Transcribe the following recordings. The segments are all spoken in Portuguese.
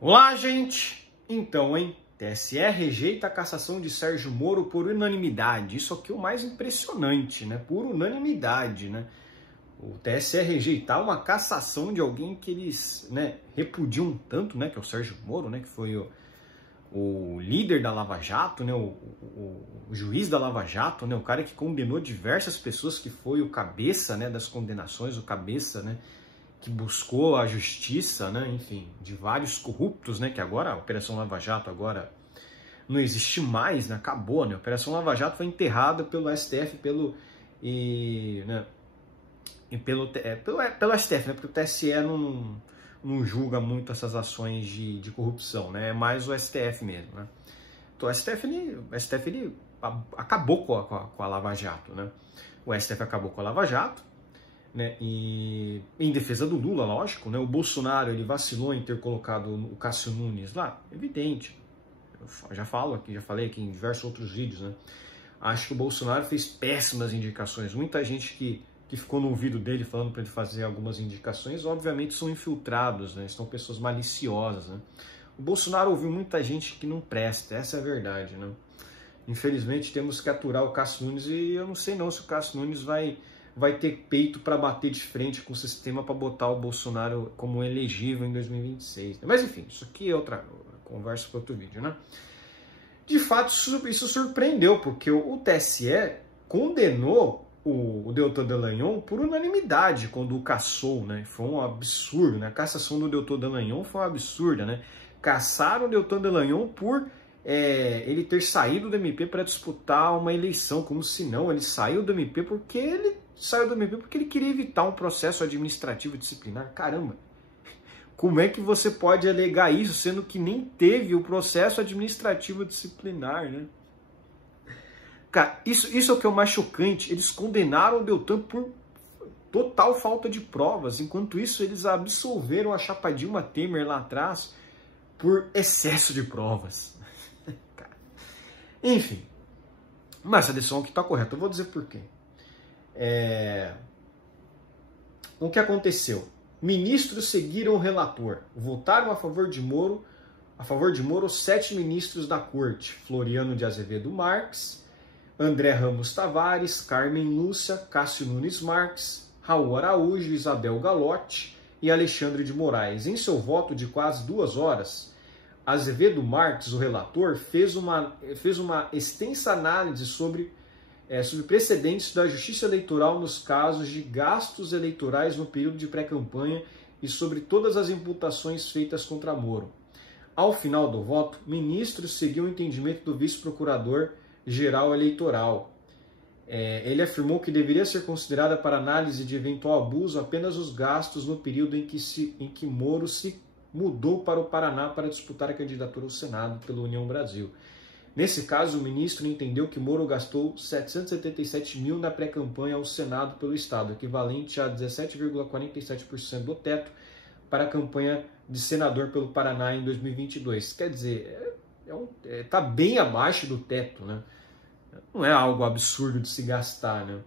Olá, gente! Então, TSE rejeita a cassação de Sérgio Moro por unanimidade. Isso aqui é o mais impressionante, né? Por unanimidade, né? O TSE rejeitar uma cassação de alguém que eles, né, repudiam tanto, né? Que é o Sérgio Moro, né? Que foi o líder da Lava Jato, né? O juiz da Lava Jato, né? O cara que condenou diversas pessoas, que foi o cabeça, né, das condenações, o cabeça, né? Que buscou a justiça, né, enfim, de vários corruptos, né, que agora a Operação Lava Jato agora não existe mais, né, acabou, né, a Operação Lava Jato foi enterrada pelo STF, pelo STF, né, porque o TSE não julga muito essas ações de corrupção, né, é mais o STF mesmo, né. Então o STF ele acabou com a Lava Jato, né, o STF acabou com a Lava Jato, né, e em defesa do Lula, lógico, né, o Bolsonaro ele vacilou em ter colocado o Cássio Nunes lá, evidente, eu já falei aqui em diversos outros vídeos, né, acho que o Bolsonaro fez péssimas indicações, muita gente que ficou no ouvido dele falando para ele fazer algumas indicações, obviamente são infiltrados, né, são pessoas maliciosas, né, o Bolsonaro ouviu muita gente que não presta, essa é a verdade, né, infelizmente temos que aturar o Cássio Nunes e eu não sei não se o Cássio Nunes vai ter peito para bater de frente com o sistema para botar o Bolsonaro como elegível em 2026. Mas enfim, isso aqui é outra conversa para outro vídeo, né? De fato, isso surpreendeu, porque o TSE condenou o Deltan Dallagnol por unanimidade quando o cassou, né? Foi um absurdo, né? A cassação do Deltan Dallagnol foi uma absurda, né? Cassaram o Deltan Dallagnol por ele ter saído do MP para disputar uma eleição, como se não, ele saiu do MP porque ele queria evitar um processo administrativo disciplinar. Caramba, como é que você pode alegar isso, sendo que nem teve o processo administrativo disciplinar, né? Cara, isso é o que é o mais chocante. Eles condenaram o Deltan por total falta de provas, enquanto isso eles absolveram a chapa Dilma Temer lá atrás por excesso de provas. Enfim, mas essa decisão aqui está correta, eu vou dizer por quê. O que aconteceu? Ministros seguiram o relator, votaram a favor de Moro, 7 ministros da corte: Floriano de Azevedo Marques, André Ramos Tavares, Carmen Lúcia, Cássio Nunes Marques, Raul Araújo, Isabel Galotti e Alexandre de Moraes. Em seu voto de quase 2 horas, Azevedo Marques, o relator, fez uma extensa análise sobre precedentes da Justiça Eleitoral nos casos de gastos eleitorais no período de pré-campanha e sobre todas as imputações feitas contra Moro. Ao final do voto, ministros seguiu o entendimento do vice-procurador-geral eleitoral. Ele afirmou que deveria ser considerada para análise de eventual abuso apenas os gastos no período em que Moro se mudou para o Paraná para disputar a candidatura ao Senado pela União Brasil. Nesse caso, o ministro entendeu que Moro gastou 777 mil na pré-campanha ao Senado pelo Estado, equivalente a 17,47% do teto para a campanha de senador pelo Paraná em 2022. Quer dizer, está bem abaixo do teto, né? Não é algo absurdo de se gastar, né?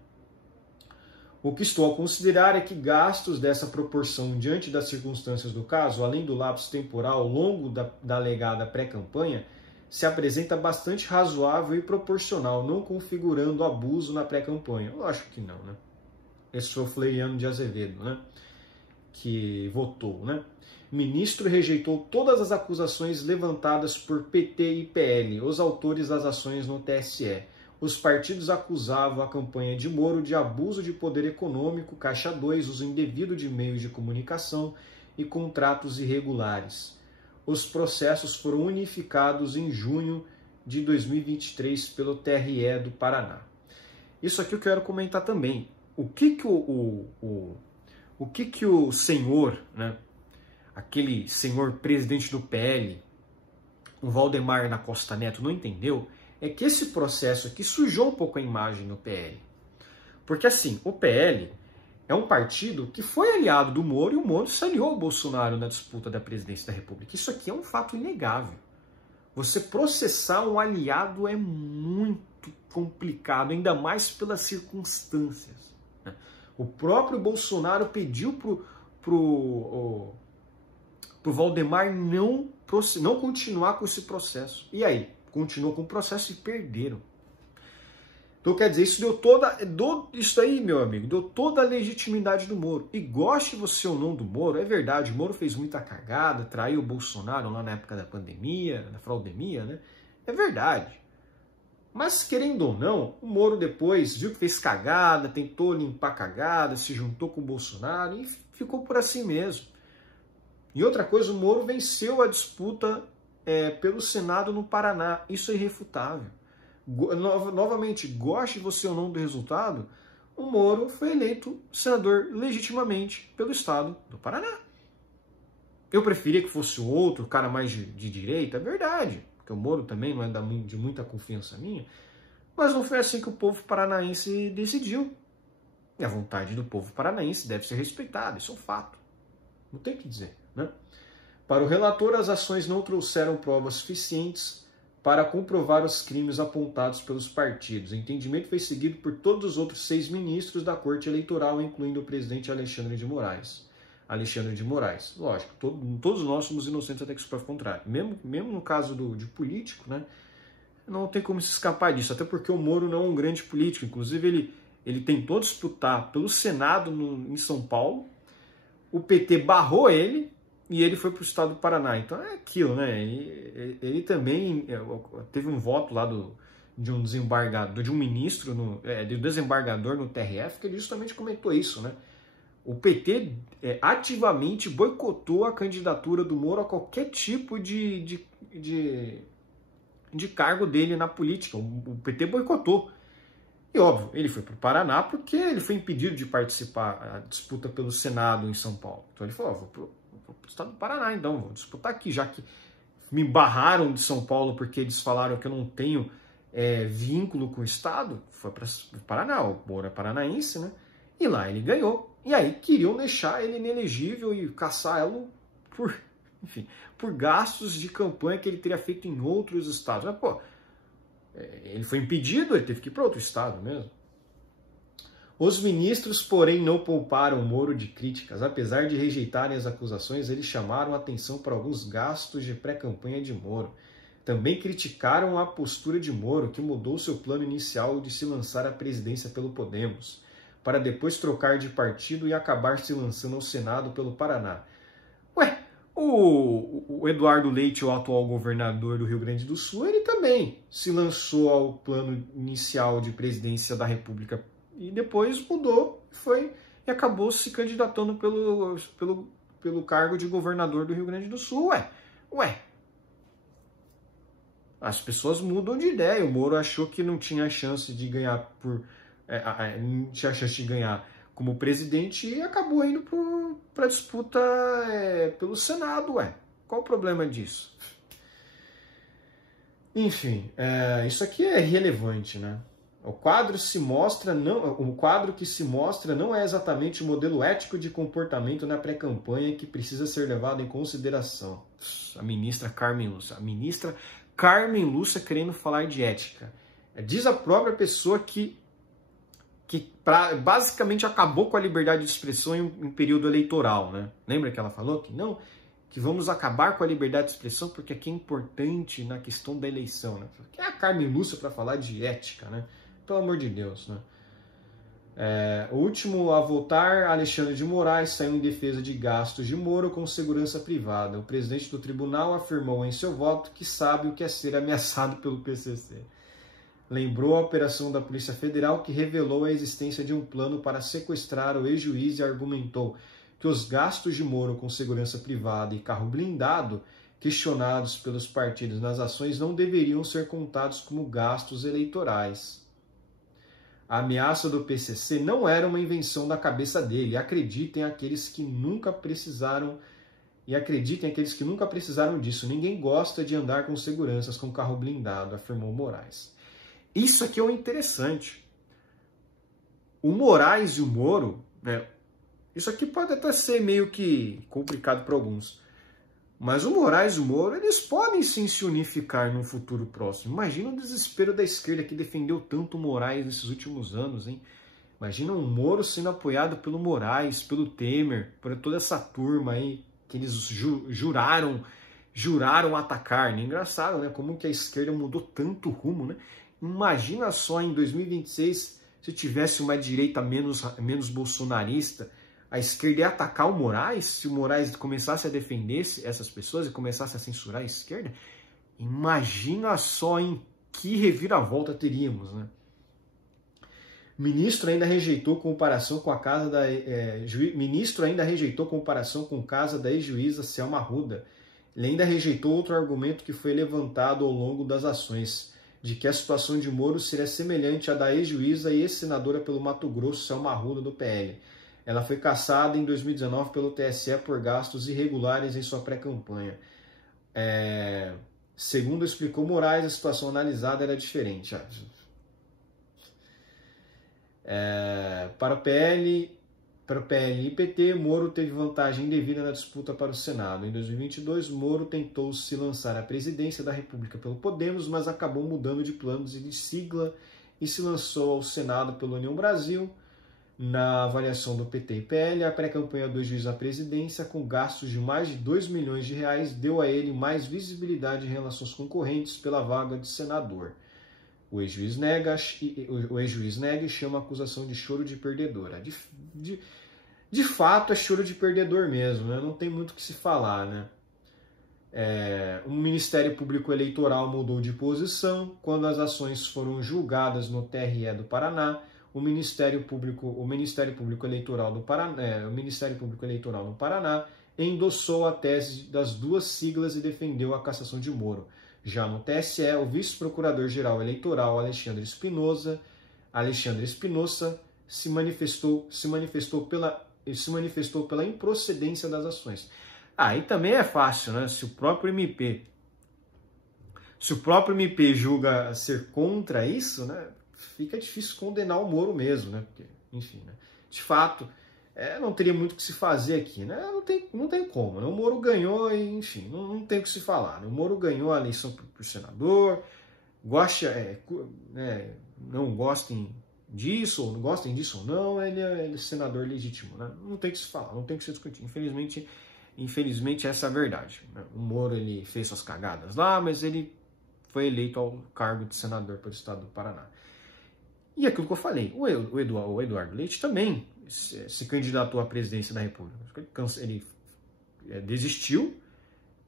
O que estou a considerar é que gastos dessa proporção diante das circunstâncias do caso, além do lapso temporal longo da alegada pré-campanha, se apresenta bastante razoável e proporcional, não configurando abuso na pré-campanha. Eu acho que não, né? Esse foi o Floriano de Azevedo, né? Que votou, né? O ministro rejeitou todas as acusações levantadas por PT e PL, os autores das ações no TSE. Os partidos acusavam a campanha de Moro de abuso de poder econômico, Caixa 2, uso indevido de meios de comunicação e contratos irregulares. Os processos foram unificados em junho de 2023 pelo TRE do Paraná. Isso aqui eu quero comentar também. O que o senhor, né, aquele senhor presidente do PL, o Valdemar da Costa Neto, não entendeu? É que esse processo aqui sujou um pouco a imagem do PL. Porque assim, o PL é um partido que foi aliado do Moro e o Moro se aliou ao Bolsonaro na disputa da presidência da República. Isso aqui é um fato inegável. Você processar um aliado é muito complicado, ainda mais pelas circunstâncias. O próprio Bolsonaro pediu pro para o Valdemar não continuar com esse processo. E aí? Continuou com o processo e perderam. Então, quer dizer, isso aí, meu amigo, deu toda a legitimidade do Moro. E goste você ou não do Moro, é verdade, o Moro fez muita cagada, traiu o Bolsonaro lá na época da pandemia, da fraudemia, né? É verdade. Mas, querendo ou não, o Moro depois viu que fez cagada, tentou limpar cagada, se juntou com o Bolsonaro e ficou por assim mesmo. E outra coisa, o Moro venceu a disputa pelo Senado no Paraná. Isso é irrefutável. Novamente, goste você ou não do resultado, o Moro foi eleito senador legitimamente pelo estado do Paraná. Eu preferia que fosse outro, cara mais de direita, é verdade, porque o Moro também não é de muita confiança minha, mas não foi assim que o povo paranaense decidiu. E a vontade do povo paranaense deve ser respeitada, isso é um fato. Não tem o que dizer, né? Para o relator, as ações não trouxeram provas suficientes para comprovar os crimes apontados pelos partidos. O entendimento foi seguido por todos os outros 6 ministros da Corte Eleitoral, incluindo o presidente Alexandre de Moraes. Lógico, todos nós somos inocentes até que se prove o contrário. Mesmo no caso de político, né, não tem como se escapar disso, até porque o Moro não é um grande político. Inclusive, ele tentou disputar pelo Senado em São Paulo, o PT barrou ele, e ele foi para o estado do Paraná. Então é aquilo, né? Ele também teve um voto lá de um desembargador, de um ministro, do desembargador no TRF, que ele justamente comentou isso, né? O PT ativamente boicotou a candidatura do Moro a qualquer tipo de cargo dele na política. O PT boicotou. E óbvio, ele foi para o Paraná porque ele foi impedido de participar da disputa pelo Senado em São Paulo. Então ele falou, vou para o estado do Paraná, então, vou disputar aqui, já que me barraram de São Paulo porque eles falaram que eu não tenho vínculo com o estado, foi para o Paraná, o Moro é paranaense, né? E lá ele ganhou. E aí queriam deixar ele inelegível e caçá-lo por gastos de campanha que ele teria feito em outros estados. Mas, pô, ele foi impedido, ele teve que ir para outro estado mesmo. Os ministros, porém, não pouparam Moro de críticas. Apesar de rejeitarem as acusações, eles chamaram a atenção para alguns gastos de pré-campanha de Moro. Também criticaram a postura de Moro, que mudou seu plano inicial de se lançar à presidência pelo Podemos, para depois trocar de partido e acabar se lançando ao Senado pelo Paraná. Ué, o Eduardo Leite, o atual governador do Rio Grande do Sul, ele também se lançou ao plano inicial de presidência da República e depois mudou e acabou se candidatando pelo cargo de governador do Rio Grande do Sul. Ué, as pessoas mudam de ideia. O Moro achou que não tinha chance de ganhar não tinha chance de ganhar como presidente e acabou indo para a disputa pelo Senado. Qual o problema disso? Enfim, isso aqui é relevante, né? O quadro que se mostra não é exatamente o modelo ético de comportamento na pré-campanha que precisa ser levado em consideração. A ministra Carmen Lúcia querendo falar de ética. Diz a própria pessoa que basicamente acabou com a liberdade de expressão em período eleitoral, né? Lembra que ela falou que vamos acabar com a liberdade de expressão porque aqui é importante na questão da eleição, né? Quem é a Carmen Lúcia para falar de ética, né? Pelo amor de Deus, né? O último a votar, Alexandre de Moraes, saiu em defesa de gastos de Moro com segurança privada. O presidente do tribunal afirmou em seu voto que sabe o que é ser ameaçado pelo PCC. Lembrou a operação da Polícia Federal que revelou a existência de um plano para sequestrar o ex-juiz e argumentou que os gastos de Moro com segurança privada e carro blindado, questionados pelos partidos nas ações, não deveriam ser contados como gastos eleitorais. A ameaça do PCC não era uma invenção da cabeça dele. Acreditem aqueles que nunca precisaram disso. Ninguém gosta de andar com seguranças com carro blindado, afirmou Moraes. Isso aqui é o interessante. O Moraes e o Moro, né? Isso aqui pode até ser meio que complicado para alguns. Mas o Moraes e o Moro, eles podem sim se unificar num futuro próximo. Imagina o desespero da esquerda que defendeu tanto o Moraes nesses últimos anos, hein? Imagina o Moro sendo apoiado pelo Moraes, pelo Temer, por toda essa turma aí. que eles juraram atacar, né? Engraçado, né? Como que a esquerda mudou tanto rumo, né? Imagina só em 2026, se tivesse uma direita menos bolsonarista, a esquerda ia atacar o Moraes, se o Moraes começasse a defender essas pessoas e começasse a censurar a esquerda. Imagina só em que reviravolta teríamos, né? Ministro ainda rejeitou comparação com a casa da ministro ainda rejeitou comparação com casa da ex-juíza Selma Arruda. Ele ainda rejeitou outro argumento que foi levantado ao longo das ações, de que a situação de Moro seria semelhante à da ex-juíza e ex-senadora pelo Mato Grosso, Selma Arruda, do PL. Ela foi cassada em 2019 pelo TSE por gastos irregulares em sua pré-campanha. Segundo explicou Moraes, a situação analisada era diferente. Para o PL e PT, Moro teve vantagem indevida na disputa para o Senado. Em 2022, Moro tentou se lançar à presidência da República pelo Podemos, mas acabou mudando de planos e de sigla e se lançou ao Senado pela União Brasil. Na avaliação do PT e PL, a pré-campanha do ex-juiz à presidência, com gastos de mais de R$2 milhões, deu a ele mais visibilidade em relação aos concorrentes pela vaga de senador. O ex-juiz nega e chama a acusação de choro de perdedora. De fato, é choro de perdedor mesmo, né? Não tem muito o que se falar, né? O Ministério Público Eleitoral mudou de posição quando as ações foram julgadas no TRE do Paraná. O Ministério Público Eleitoral no Paraná endossou a tese das duas siglas e defendeu a cassação de Moro. Já no TSE, o vice-procurador-geral eleitoral Alexandre Espinosa se manifestou pela improcedência das ações. E também é fácil, né? Se o próprio MP julga ser contra isso, né? Fica difícil condenar o Moro mesmo, né? Porque, enfim, né? De fato, não teria muito o que se fazer aqui, né? Não tem como, né? O Moro ganhou e, enfim, não tem o que se falar, né? O Moro ganhou a eleição para o senador, não gostem disso ou não, ele é senador legítimo, né? Não tem o que se falar, não tem o que se discutir. Infelizmente essa é a verdade, né? O Moro, ele fez suas cagadas lá, mas ele foi eleito ao cargo de senador pelo estado do Paraná. E aquilo que eu falei, o Eduardo Leite também se candidatou à presidência da República. Ele desistiu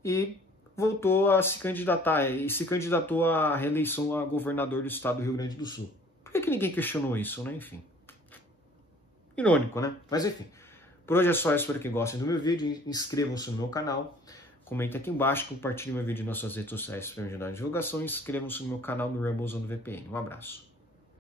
e voltou a se candidatar, e se candidatou à reeleição a governador do estado do Rio Grande do Sul. Por que ninguém questionou isso, né? Enfim. Irônico, né? Mas enfim. Por hoje é só, espero que gostem do meu vídeo. Inscrevam-se no meu canal. Comentem aqui embaixo, compartilhem meu vídeo nas suas redes sociais para me ajudar na divulgação. Inscrevam-se no meu canal no Rumble usando VPN. Um abraço.